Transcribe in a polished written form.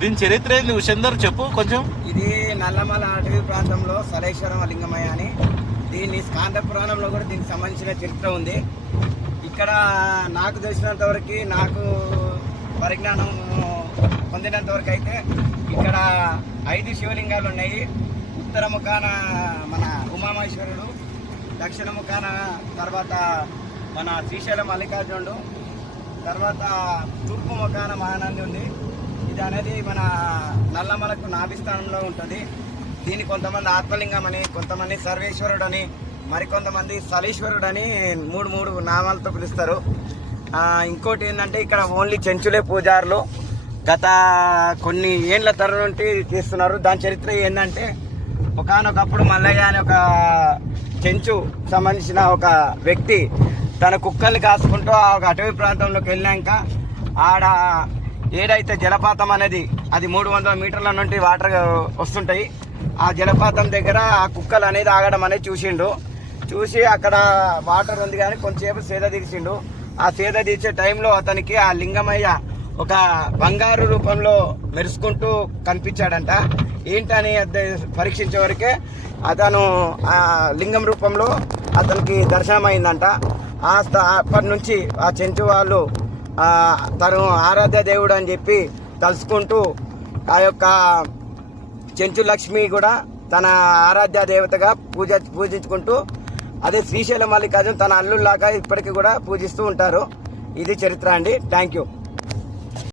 దీని చరిత్ర ఏంది ఉషేందర్ చెప్పు కొంచెం. ఇది నల్లమల అటవీ ప్రాంతంలో సలేశ్వరం లింగమయ్య అని, దీన్ని స్కాంద పురాణంలో కూడా దీనికి సంబంధించిన చరిత్ర ఉంది. ఇక్కడ నాకు తెలిసినంత వరకు, నాకు పరిజ్ఞానం పొందినంత వరకు అయితే ఇక్కడ 5 శివలింగాలు ఉన్నాయి. ఉత్తర ముఖాన మన ఉమామహేశ్వరుడు, దక్షిణ ముఖాన తర్వాత మన శ్రీశైలం మల్లికార్జునుడు, తర్వాత తూర్పు ముఖాన మహానంది ఉంది. ఇది అనేది మన నల్లమలకు నాభిస్థానంలో ఉంటుంది. దీన్ని కొంతమంది ఆత్మలింగం అని, కొంతమంది సర్వేశ్వరుడు అని, మరికొంతమంది సలీశ్వరుడు అని మూడు నామాలతో పిలుస్తారు. ఇంకోటి ఏంటంటే ఇక్కడ ఓన్లీ చెంచులే పూజారులు గత కొన్ని ఏండ్ల తరం నుండి తీస్తున్నారు. దాని చరిత్ర ఏంటంటే, ఒకనొకప్పుడు మల్లయ్య అనే ఒక చెంచు సంబంధించిన ఒక వ్యక్తి తన కుక్కల్ని కాసుకుంటూ ఆ ఒక అటవీ ప్రాంతంలోకి వెళ్ళాక ఆడ ఏదైతే జలపాతం అనేది అది 300 మీటర్ల నుండి వాటర్ వస్తుంటాయి. ఆ జలపాతం దగ్గర ఆ కుక్కలు అనేది ఆగడం అనేది చూసి అక్కడ వాటర్ ఉంది కానీ కొంచెంసేపు సేద తీసిండు. ఆ సేద తీసే టైంలో అతనికి ఆ లింగమయ్య ఒక బంగారు రూపంలో మెరుసుకుంటూ కనిపించాడంట. ఏంటని పరీక్షించే వరకే అతను ఆ లింగం రూపంలో అతనికి దర్శనమైందంట. అప్పటి నుంచి ఆ చెంచు వాళ్ళు తను ఆరాధ్య దేవుడు అని చెప్పి తలుసుకుంటూ ఆ యొక్క చెంచు లక్ష్మి కూడా తన ఆరాధ్య దేవతగా పూజించుకుంటూ అదే శ్రీశైలం మల్లికార్జున తన అల్లుల్లాగా ఇప్పటికీ కూడా పూజిస్తూ ఉంటారు. ఇది చరిత్ర అండి. Thank you.